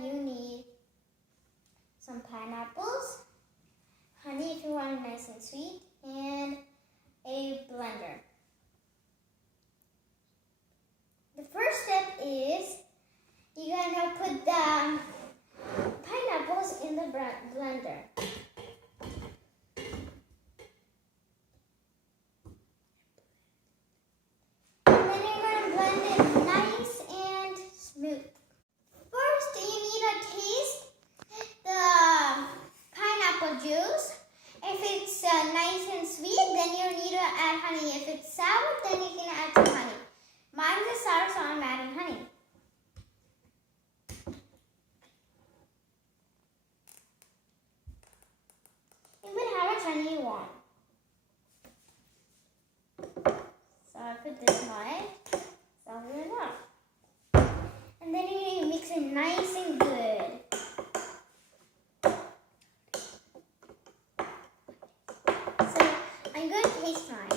you need some pineapples, honey if you want it nice and sweet, and a blender. The first step is you're gonna put the pineapples in the blender. And then you're gonna blend it nice and smooth. First, you need to taste the pineapple juice. If it's nice and sweet, then you need to add honey. If it's sour, then you can add some honey. Mine is sour, so I'm adding honey. You put how much honey you want. So I put this much. So we're enough. And then you're going to mix it nice and good. So I'm going to taste mine.